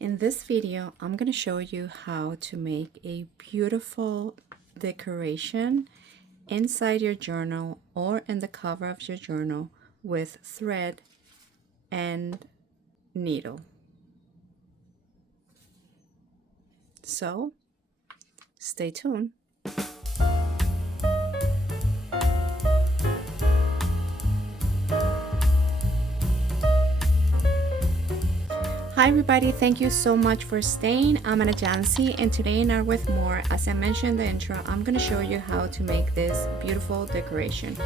In this video, I'm going to show you how to make a beautiful decoration inside your journal or in the cover of your journal with thread and needle. So, stay tuned. Hi everybody, thank you so much for staying. I'm Anna Jancy, and today in ArtWithMore, as I mentioned in the intro, I'm going to show you how to make this beautiful decoration.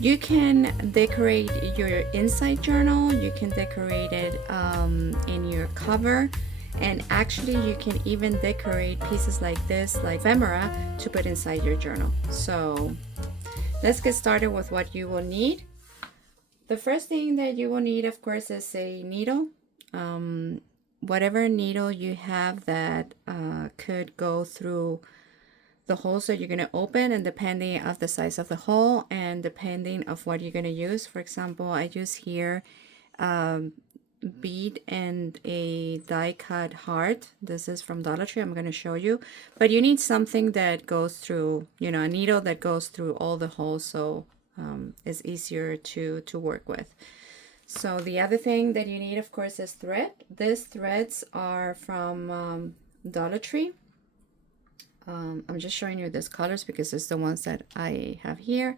You can decorate your inside journal, you can decorate it in your cover, and actually you can even decorate pieces like this, like ephemera, to put inside your journal. So let's get started with what you will need. The first thing that you will need, of course, is a needle. Whatever needle you have that could go through the holes that you're going to open, and depending of the size of the hole and depending of what you're going to use. For example, I use here bead and a die cut heart. This is from Dollar Tree. I'm going to show you, but you need something that goes through, you know, a needle that goes through all the holes, so it's easier to work with. So the other thing that you need, of course, is thread. These threads are from Dollar Tree. I'm just showing you these colors because it's the ones that I have here.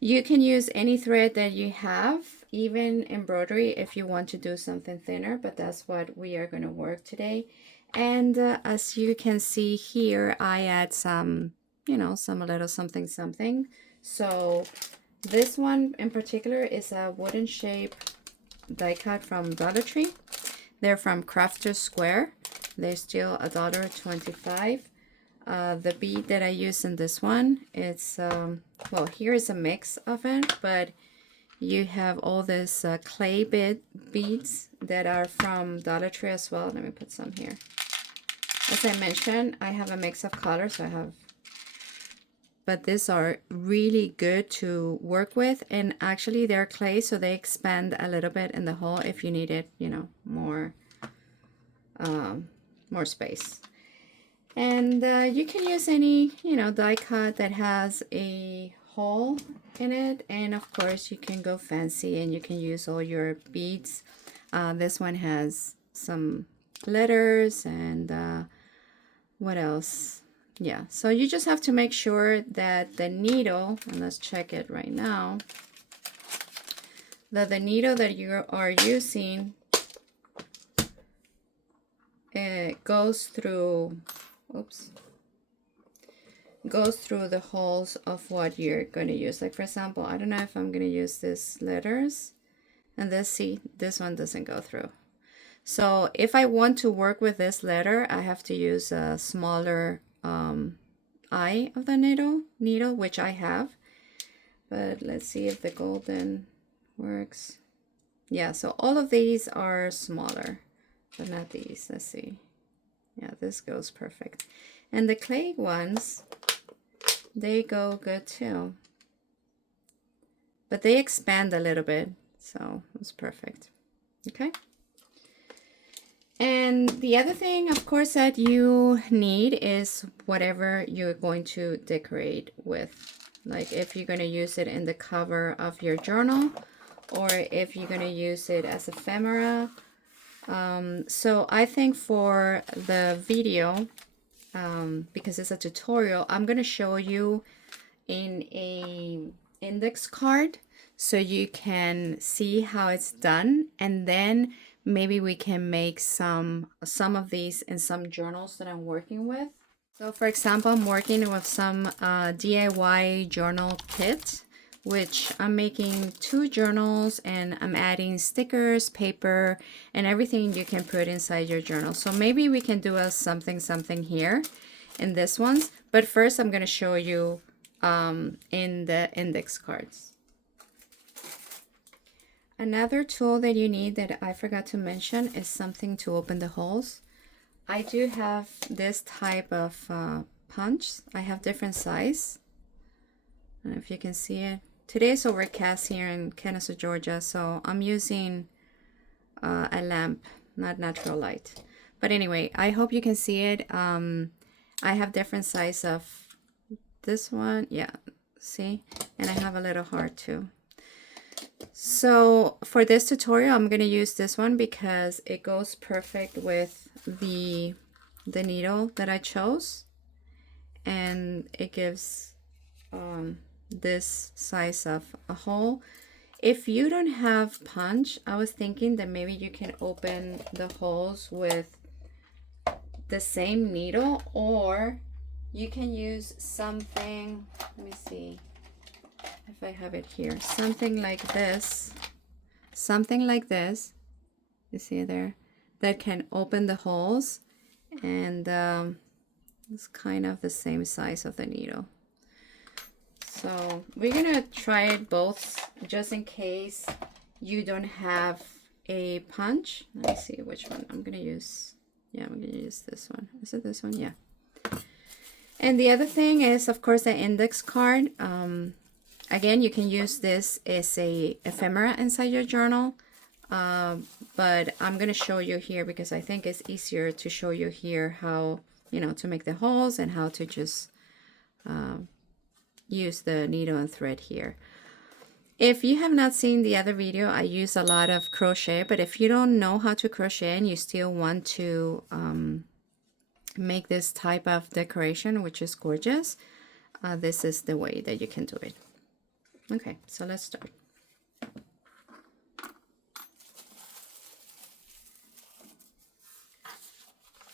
You can use any thread that you have, even embroidery if you want to do something thinner, but that's what we are going to work today. And as you can see here, I add some, you know, some little something. So this one in particular is a wooden shape die cut from Dollar Tree. They're from Crafter's Square. They're still $1.25. The bead that I use in this one, it's well, here is a mix of it, but you have all this clay beads that are from Dollar Tree as well. Let me put some here. As I mentioned, I have a mix of colors, so I have, but these are really good to work with, and actually they're clay, so they expand a little bit in the hole if you need it, you know, more space. And you can use any, you know, die cut that has a hole in it, and of course you can go fancy and you can use all your beads. This one has some letters and what else? Yeah, so you just have to make sure that the needle, and let's check it right now, that the needle that you are using, it goes through, goes through the holes of what you're going to use. Like for example, I don't know if I'm going to use this letters, and this one doesn't go through. So if I want to work with this letter, I have to use a smaller eye of the needle, which I have. But let's see if the golden works. Yeah, so all of these are smaller, but not these. Let's see. Yeah, this goes perfect. And the clay ones, they go good too. But they expand a little bit, so it's perfect. Okay. And the other thing, of course, that you need is whatever you're going to decorate with. Like if you're going to use it in the cover of your journal, or if you're going to use it as ephemera. So I think for the video, because it's a tutorial, I'm going to show you in a index card so you can see how it's done, and then maybe we can make some of these in some journals that I'm working with. So for example, I'm working with some DIY journal kit, which I'm making 2 journals, and I'm adding stickers, paper, and everything you can put inside your journal. So maybe we can do a something here in this ones, but first I'm going to show you in the index cards. Another tool that you need that I forgot to mention is something to open the holes. I do have this type of punch. I have different size. I don't know if you can see it. Today is overcast here in Kennesaw, Georgia, so I'm using a lamp, not natural light. But anyway, I hope you can see it. I have different size of this one. Yeah, see? And I have a little heart too. So for this tutorial, I'm going to use this one because it goes perfect with the needle that I chose. And it gives this size of a hole. If you don't have punch, I was thinking that maybe you can open the holes with the same needle, or you can use something, let me see if I have it here, something like this, you see there, that can open the holes, and it's kind of the same size of the needle. So we're gonna try it both just in case you don't have a punch. Let me see which one I'm gonna use. Yeah, I'm gonna use this one. Is it this one? Yeah. And the other thing is, of course, the index card. Again, you can use this as a ephemera inside your journal. But I'm gonna show you here because I think it's easier to show you here how, you know, to make the holes and how to just use the needle and thread here. If you have not seen the other video, I use a lot of crochet, but if you don't know how to crochet and you still want to make this type of decoration, which is gorgeous, this is the way that you can do it. Okay, so let's start.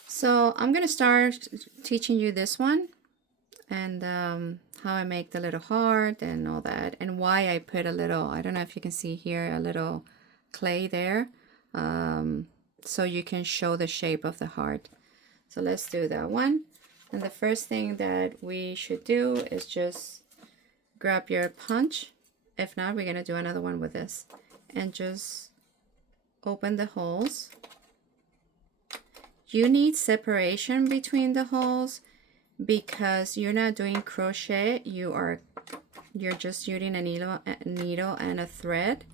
So I'm gonna start teaching you this one, and how I make the little heart and all that, and why I put a little, I don't know if you can see here, a little clay there, so you can show the shape of the heart. So let's do that one. And the first thing that we should do is just grab your punch. If not, we're gonna do another one with this, and just open the holes. You need separation between the holes because you're not doing crochet, you're just using a needle and a thread,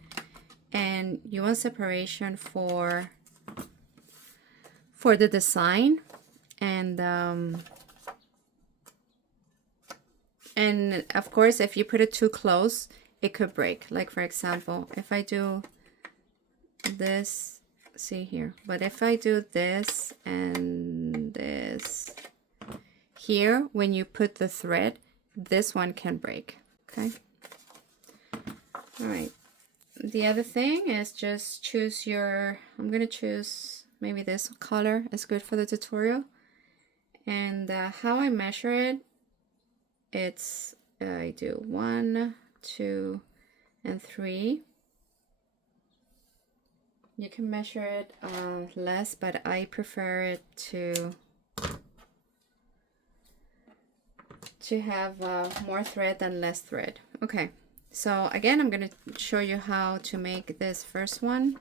and you want separation for the design, and of course if you put it too close it could break. Like for example, if I do this, see here, but if I do this and this here, when you put the thread, this one can break. Okay. All right. The other thing is just choose your, I'm going to choose maybe this color is good for the tutorial. And how I measure it, it's, I do 1, 2, and 3. You can measure it less, but I prefer it to have more thread than less thread. Okay, so again, I'm going to show you how to make this first one.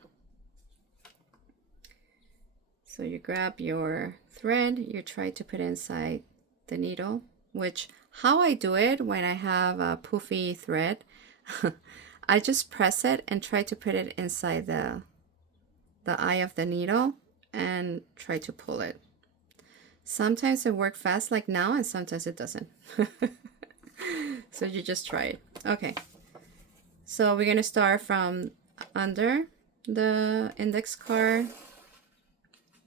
So you grab your thread, you try to put inside the needle, which how I do it when I have a poofy thread, I just press it and try to put it inside the eye of the needle and try to pull it. Sometimes it works fast like now, and sometimes it doesn't. So you just try it. Okay, so we're gonna start from under the index card.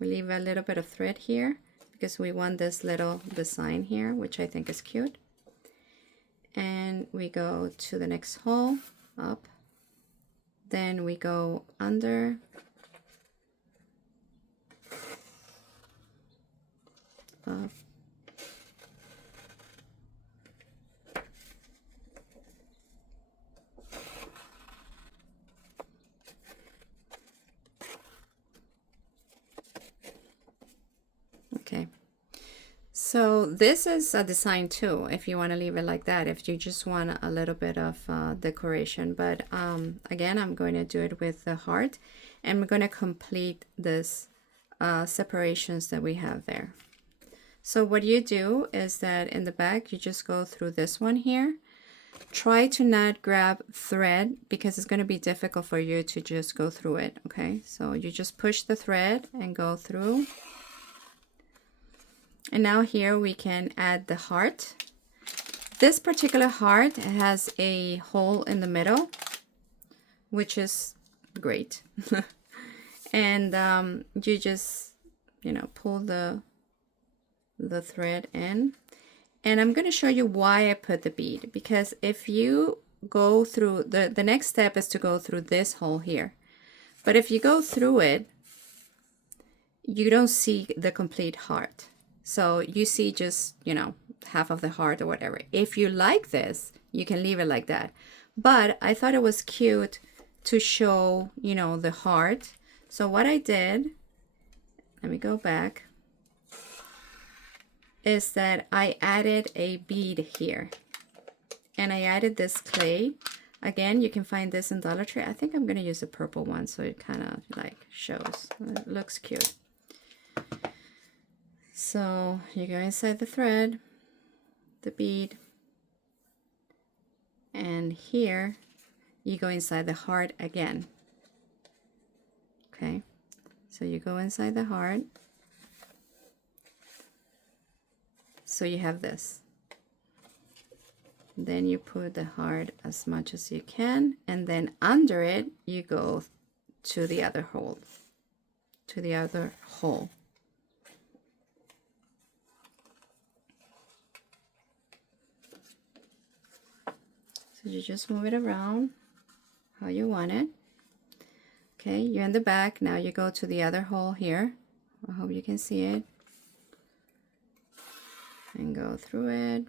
We leave a little bit of thread here because we want this little design here, which I think is cute. And we go to the next hole, up. Then we go under. Up. Okay, so this is a design too, if you want to leave it like that, if you just want a little bit of decoration. But again, I'm going to do it with the heart, and we're going to complete this separations that we have there. So what you do is that in the back, you just go through this one here. Try to not grab thread because it's going to be difficult for you to just go through it. Okay, so you just push the thread and go through. And now here we can add the heart. This particular heart has a hole in the middle, which is great. And you just, you know, pull the thread in. And I'm going to show you why I put the bead, because if you go through, the next step is to go through this hole here. But if you go through it, you don't see the complete heart. So you see just, you know, half of the heart or whatever. If you like this, you can leave it like that. But I thought it was cute to show, you know, the heart. So what I did, let me go back, is that I added a bead here. And I added this clay. Again, you can find this in Dollar Tree. I think I'm going to use a purple one so it kind of like shows. It looks cute. So you go inside the thread, the bead, and here you go inside the heart again. Okay, so you go inside the heart. So you have this. Then you put the heart as much as you can, and then under it you go to the other hole, to the other hole. So you just move it around how you want it. Okay, you're in the back. Now you go to the other hole here. I hope you can see it. And go through it.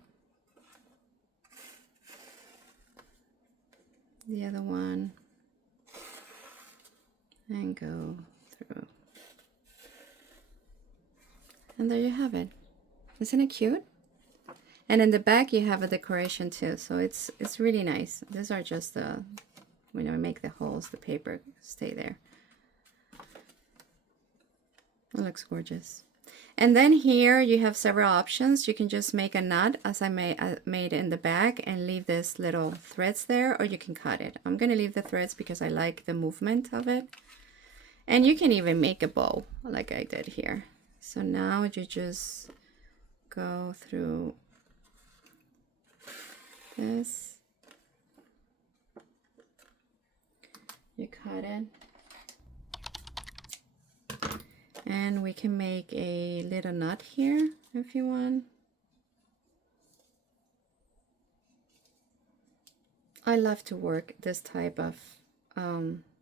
The other one. And go through. And there you have it. Isn't it cute? And in the back you have a decoration too, so it's really nice. These are just the, when I make the holes, the paper stay there. It looks gorgeous. And then here you have several options. You can just make a knot as I made in the back and leave this little threads there, or you can cut it. I'm gonna leave the threads because I like the movement of it. And you can even make a bow like I did here. So now you just go through this, you cut it, and we can make a little knot here if you want. I love to work this type of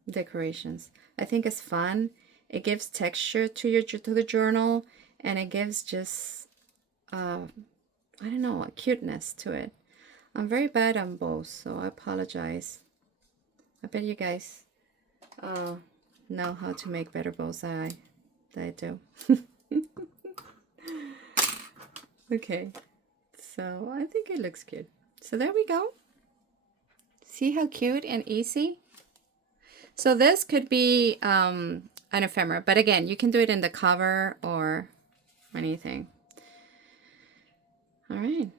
decorations. I think it's fun. It gives texture to the journal, and it gives just I don't know, a cuteness to it. I'm very bad on bows, so I apologize. I bet you guys know how to make better bows than I do. Okay, so I think it looks good. So there we go. See how cute and easy? So this could be an ephemera, but again, you can do it in the cover or anything. All right.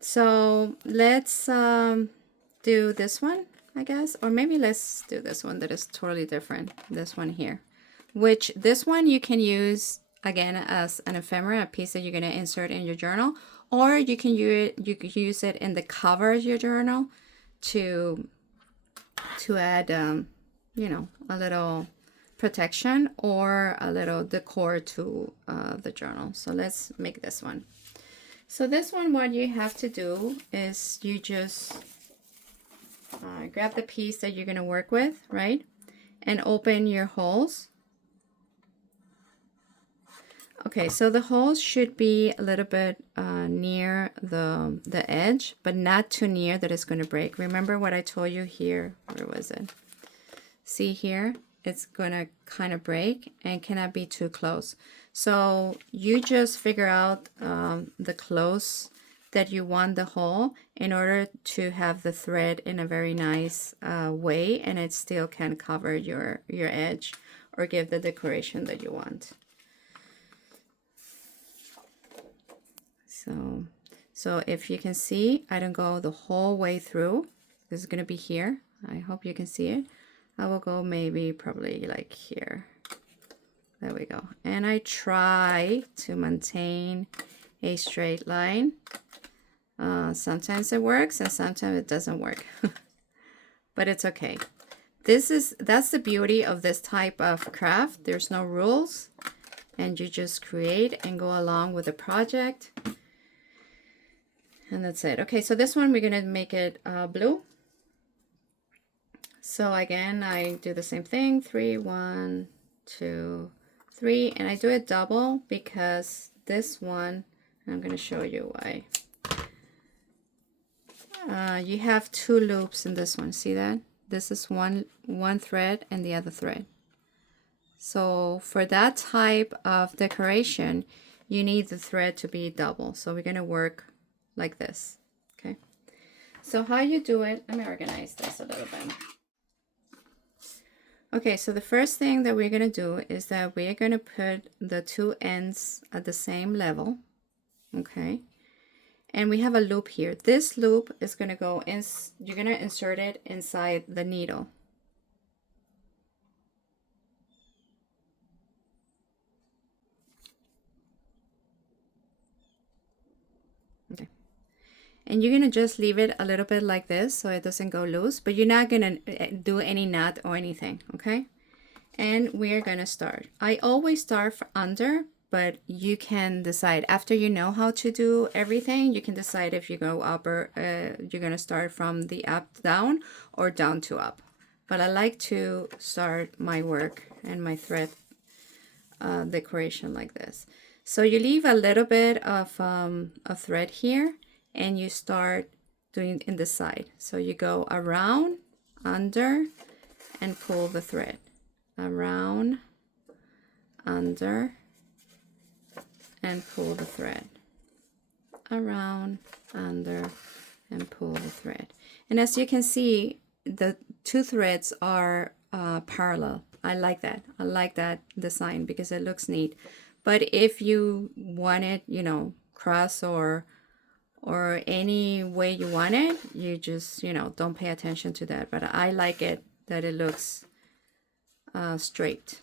So let's do this one, I guess, or maybe let's do this one that is totally different. This one here, which this one you can use again as an ephemera, a piece that you're going to insert in your journal, or you can use it in the cover of your journal to add you know, a little protection or a little decor to the journal. So let's make this one. So this one, what you have to do is you just grab the piece that you're going to work with, right? And open your holes. Okay, so the holes should be a little bit near the edge, but not too near that it's going to break. Remember what I told you here? Where was it? See here? It's going to kind of break and cannot be too close. So you just figure out the close that you want the hole in order to have the thread in a very nice way, and it still can cover your edge or give the decoration that you want. So if you can see, I don't go the whole way through. This is going to be here. I hope you can see it. I will go maybe probably like here, There we go. And I try to maintain a straight line. Sometimes it works and sometimes it doesn't work. But it's okay. That's the beauty of this type of craft. There's no rules. And you just create and go along with the project. And that's it. Okay, so this one we're going to make it blue. So again, I do the same thing. 3, 1, 2, 3. And I do it double because this one, I'm going to show you why. You have 2 loops in this one. See that? This is one thread and the other thread. So for that type of decoration, you need the thread to be double. So we're going to work like this. Okay. So how you do it, let me organize this a little bit. Okay, so the first thing that we're going to do is that we're going to put the 2 ends at the same level. Okay. And we have a loop here. This loop is going to go in, you're going to insert it inside the needle. Okay. And you're going to just leave it a little bit like this so it doesn't go loose, but you're not going to do any knot or anything, okay? And we're going to start. I always start under, but you can decide after you know how to do everything, you can decide if you go up or you're going to start from the up down or down to up. But I like to start my work and my thread decoration like this. So you leave a little bit of a thread here and you start doing in the side. So you go around, under, and pull the thread. Around, under, and pull the thread. Around, under, and pull the thread. And as you can see, the 2 threads are parallel. I like that. I like that design because it looks neat. But if you want it, you know, cross or any way you want it, you just, you know, don't pay attention to that. But I like it that it looks straight.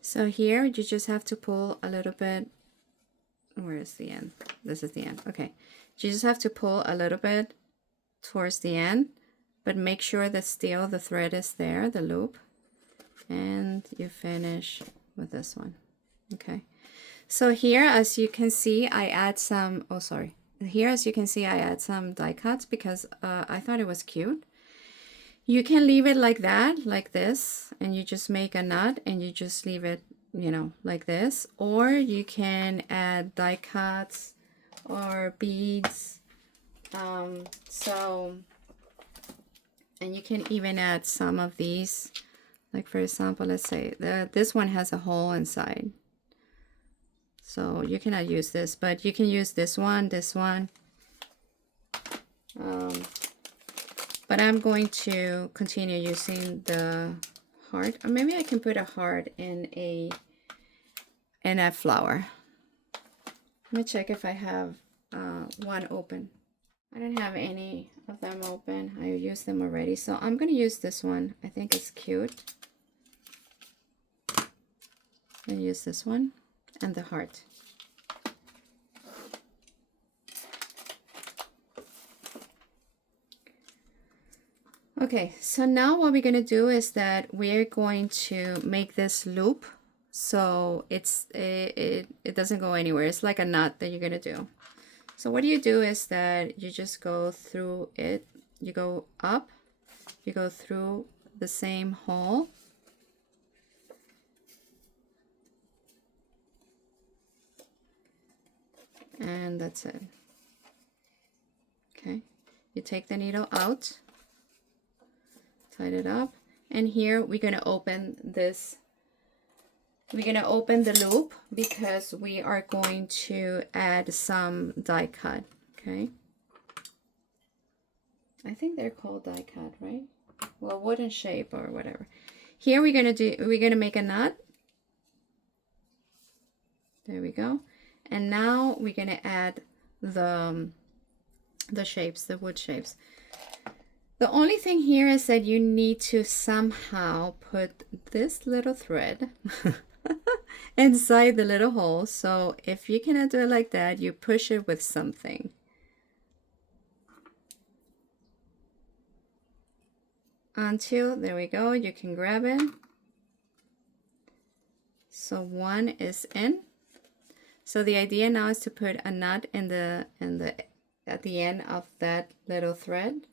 So here you just have to pull a little bit. Where is the end? This is the end. Okay. You just have to pull a little bit towards the end, but make sure that still the thread is there, the loop, and you finish with this one. Okay. So here, as you can see, I add some, oh, sorry. Here, as you can see, I add some die cuts because I thought it was cute. You can leave it like that, like this, and you just make a knot and you just leave it, you know, like this. Or you can add die cuts or beads. And you can even add some of these. Like for example, let's say this one has a hole inside. So you cannot use this, but you can use this one. But I'm going to continue using the heart. Or maybe I can put a heart in a flower. Let me check if I have one open. I don't have any of them open. I used them already. So I'm going to use this one. I think it's cute. And use this one and the heart. Okay, so now what we're going to do is that we're going to make this loop so it doesn't go anywhere. It's like a knot that you're going to do. So what you do is that you just go through it. You go up, you go through the same hole. And that's it. Okay, you take the needle out, tied it up, and here we're going to open this. We're going to open the loop because we are going to add some die cut. Okay, I think they're called die cut, right? Well, wooden shape or whatever. Here we're going to make a knot. There we go. And now we're going to add the shapes, the wood shapes. The only thing here is that you need to somehow put this little thread inside the little hole. So if you cannot do it like that, you push it with something. Until, there we go, you can grab it. So one is in. So the idea now is to put a knot in the at the end of that little thread.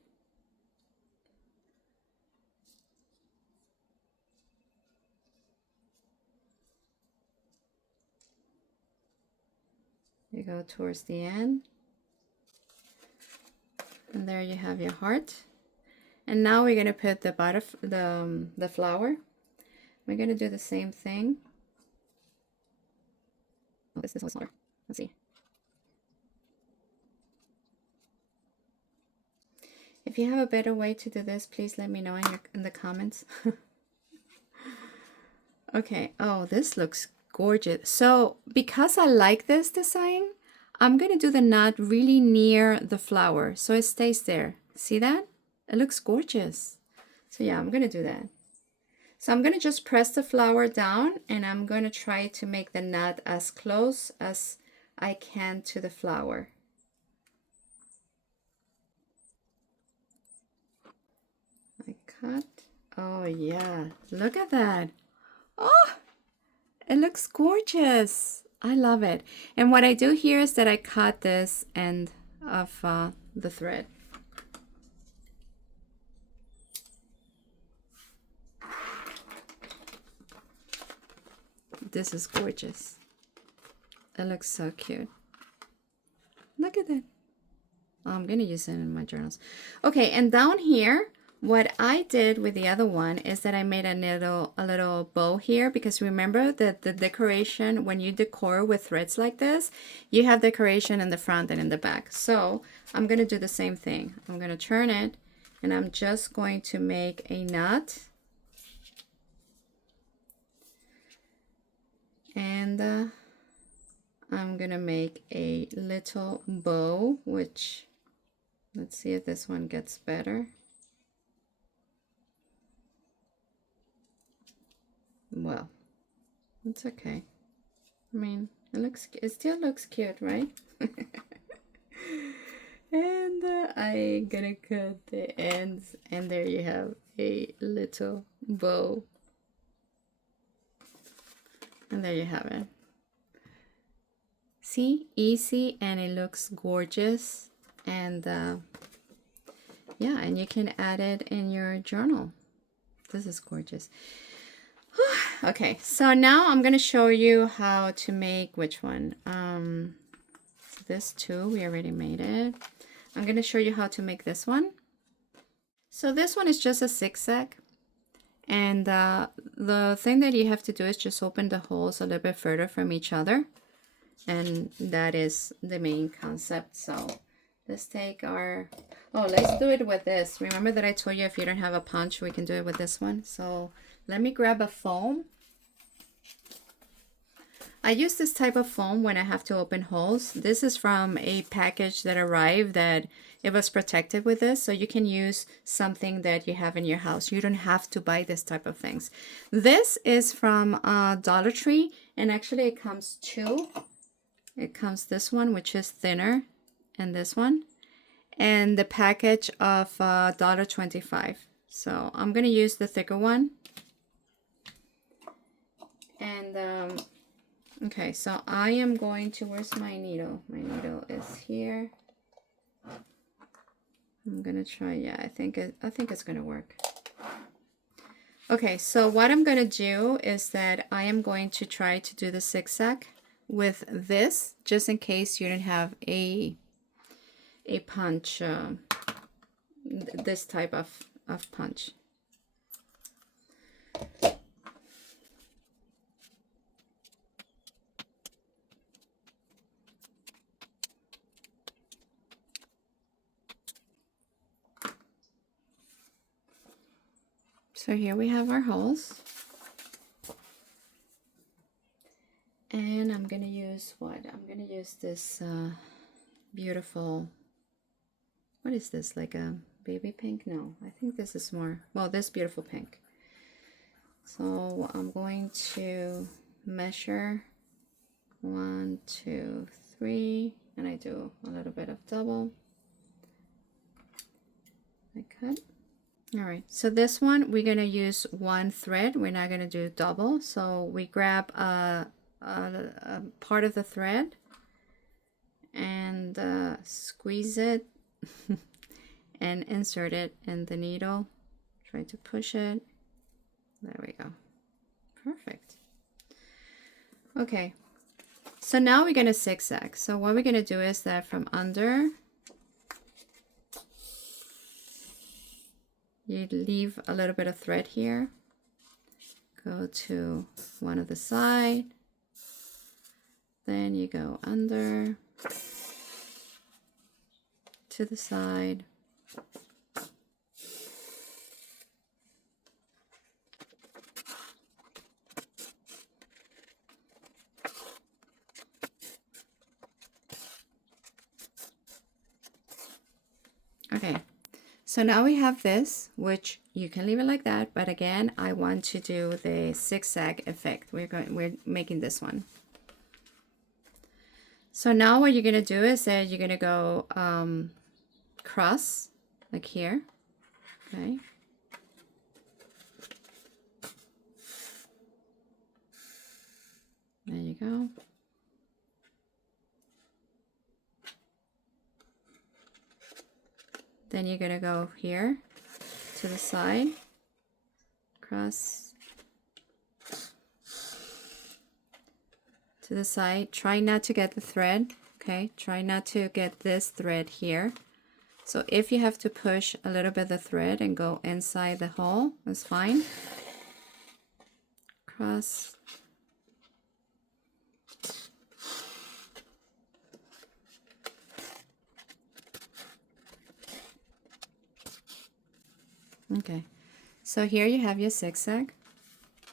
You go towards the end. And there you have your heart. And now we're going to put the flower. We're going to do the same thing. Oh, this is smaller. Let's see. If you have a better way to do this, please let me know in the comments. Okay. Oh, this looks gorgeous. So because I like this design, I'm going to do the knot really near the flower so it stays there. See that? It looks gorgeous. So yeah, I'm going to do that. So I'm going to just press the flower down and I'm going to try to make the knot as close as I can to the flower. I cut. Oh yeah, look at that. Oh, it looks gorgeous. I love it. And what I do here is that I cut this end of the thread. This is gorgeous. It looks so cute. Look at that. Oh, I'm gonna use it in my journals. Okay, and down here, what I did with the other one is that I made a little bow here, because remember that the decoration, when you decor with threads like this, you have decoration in the front and in the back. So I'm gonna do the same thing. I'm gonna turn it and I'm just going to make a knot. And I'm gonna make a little bow, which, let's see if this one gets better. Well, it's okay. I mean, it still looks cute, right? And I gonna cut the ends, and there you have a little bow. And there you have it. See, easy, and it looks gorgeous. And yeah, and you can add it in your journal. This is gorgeous. Okay, so now I'm going to show you how to make which one. This too, we already made it. I'm going to show you how to make this one. So this one is just a zigzag. And the thing that you have to do is just open the holes a little bit further from each other. And that is the main concept. So let's take our, oh, let's do it with this. Remember that I told you if you don't have a punch, we can do it with this one. So let me grab a foam. I use this type of foam when I have to open holes. This is from a package that arrived that it was protected with this. So you can use something that you have in your house. You don't have to buy this type of things. This is from Dollar Tree, and actually it comes two. It comes this one, which is thinner, and this one. And the package of $1.25. So I'm going to use the thicker one. And okay, so I am going to, where's my needle? My needle is here. I'm gonna try, yeah, I think it's gonna work. Okay, so what I'm gonna do is that I am going to try to do the zigzag with this, just in case you don't have a punch, this type of punch. So here we have our holes. And I'm gonna use what? I'm gonna use this beautiful, what is this, like a baby pink? No, I think this is more, well, this beautiful pink. So I'm going to measure 1, 2, 3, and I do a little bit of double. I cut. All right, so this one we're gonna use 1 thread. We're not gonna do double. So we grab a part of the thread and squeeze it and insert it in the needle. Try to push it. There we go. Perfect. Okay, so now we're gonna zigzag. So what we're gonna do is that from under, you leave a little bit of thread here, go to one of the side, then you go under to the side, okay. So now we have this, which you can leave it like that, but again, I want to do the zigzag effect. We're making this one. So now what you're gonna do is that you're gonna go cross, like here, okay. There you go. Then you're gonna go here to the side, cross to the side. Try not to get the thread, okay? Try not to get this thread here. So if you have to push a little bit of the thread and go inside the hole, that's fine. Cross. Okay, so here you have your zigzag,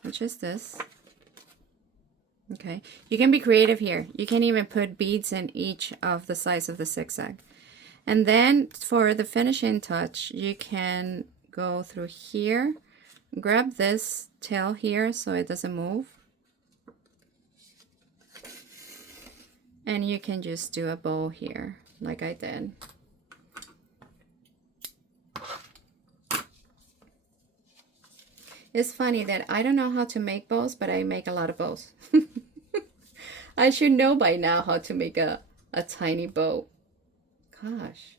which is this. Okay, you can be creative here. You can even put beads in each of the sides of the zigzag. And then for the finishing touch, you can go through here, grab this tail here so it doesn't move. And you can just do a bow here, like I did. It's funny that I don't know how to make bows, but I make a lot of bows. I should know by now how to make a tiny bow. Gosh.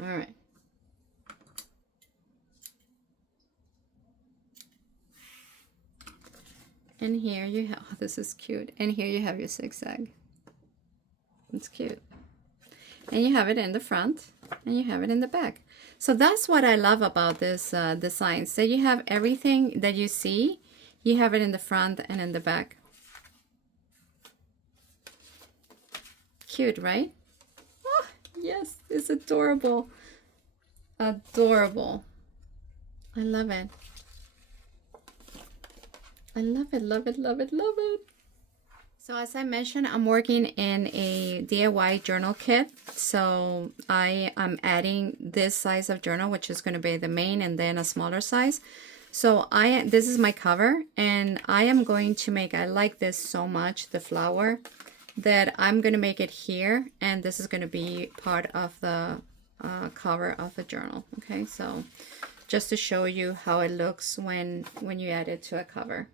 All right. And here you have, oh, this is cute. And here you have your zigzag. It's cute. And you have it in the front and you have it in the back. So that's what I love about this design. So you have everything that you see, you have it in the front and in the back. Cute, right? Oh, yes, it's adorable. Adorable. I love it. I love it, love it, love it, love it. So as I mentioned, I'm working in a DIY journal kit. So I am adding this size of journal, which is going to be the main and then a smaller size. So this is my cover and I am going to make, I like this so much, the flower, that I'm going to make it here. And this is going to be part of the cover of the journal. Okay, so just to show you how it looks when you add it to a cover.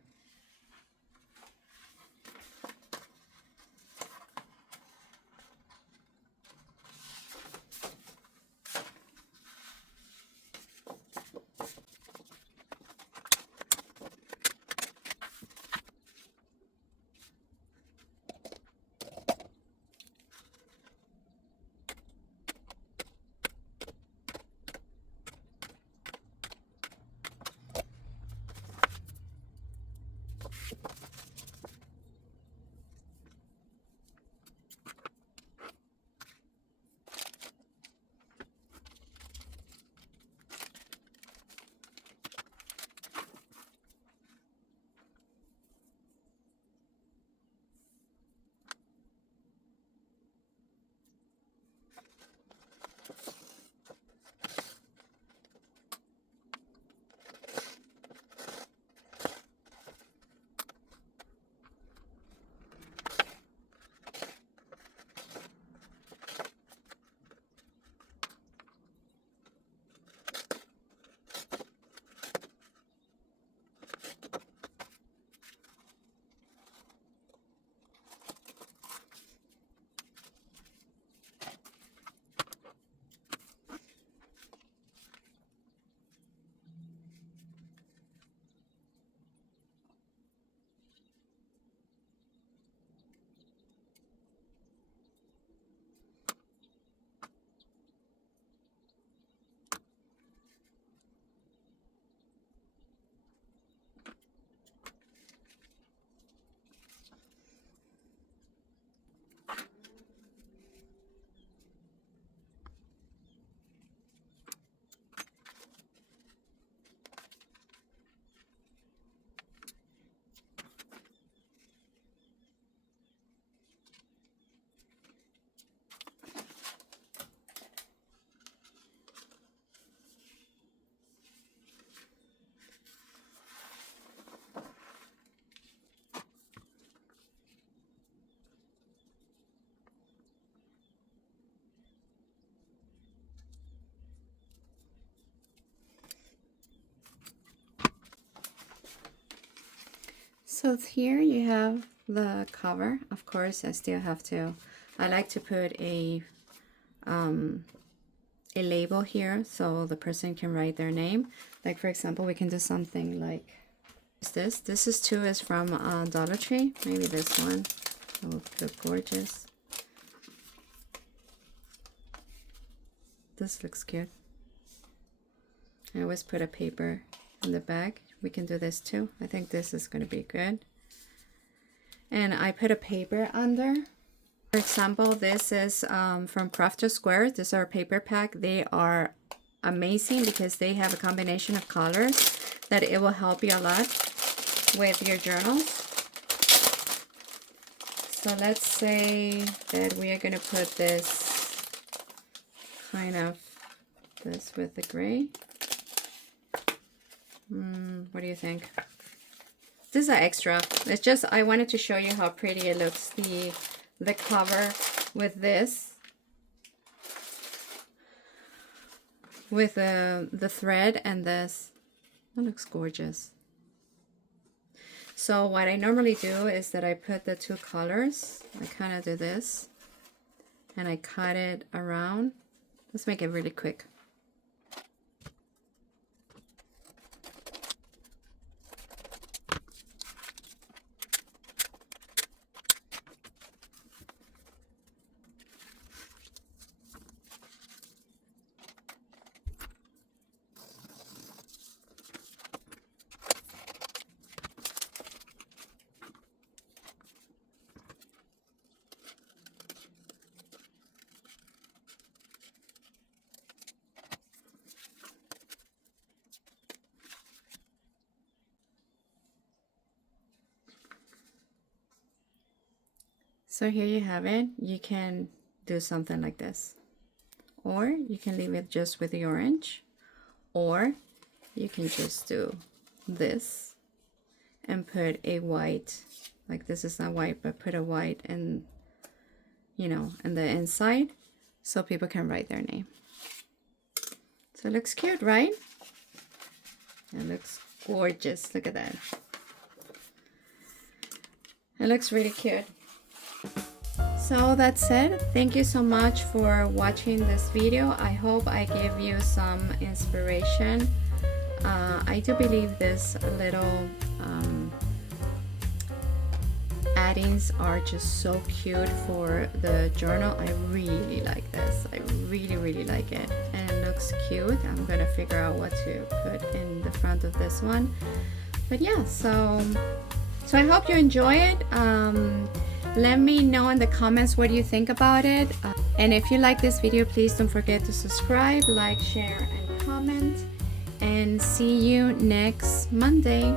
So here you have the cover. Of course, I like to put a label here so the person can write their name. Like for example, we can do something like this. This is from Dollar Tree. Maybe this one. It will look gorgeous. This looks cute. I always put a paper in the back. We can do this too. I think this is going to be good. And I put a paper under. For example, this is from Craft to Square. These are a paper pack. They are amazing because they have a combination of colors that it will help you a lot with your journals. So let's say that we are going to put this kind of this with the gray. What do you think? This is an extra. It's just I wanted to show you how pretty it looks. The cover with this, with the thread and this. That looks gorgeous. So what I normally do is that I put the two colors. I kind of do this, and I cut it around. Let's make it really quick. So here you have it. You can do something like this, or you can leave it just with the orange, or you can just do this and put a white, like this is not white, but put a white and, you know, in the inside so people can write their name. So it looks cute, right? It looks gorgeous. Look at that. It looks really cute. So that's it. Thank you so much for watching this video. I hope I gave you some inspiration. I do believe this little add-ins are just so cute for the journal. I really like this. I really like it, and it looks cute. I'm gonna figure out what to put in the front of this one. But yeah, so I hope you enjoy it. Let me know in the comments what you think about it. And if you like this video, please don't forget to subscribe, like, share, and comment. And see you next Monday.